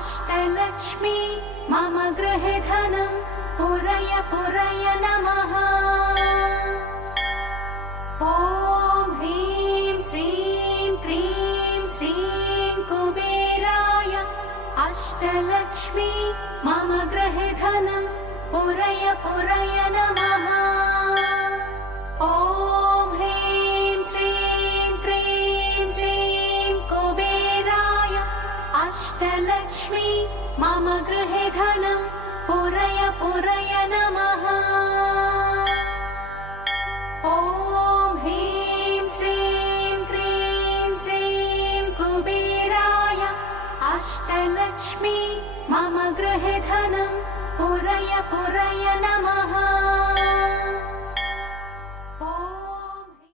अष्टलक्ष्मी मम गृहे धनं पुरय पुरय नमः। ॐ ह्रीं श्रीं क्रीं श्रीं कुबेराय अष्टलक्ष्मी मम गृहे धनं पुरय पुरय नमः। ॐ ह्रीं श्रीं क्रीं श्रीं कुबेराय अष्टलक्ष्मी मम गृहे धनं पुरय पुरय नमः। ॐ ह्रीं श्रीं क्रीं श्रीं कुबेराय अष्टलक्ष्मी मम गृहे धनं पुरय पुरय नमः।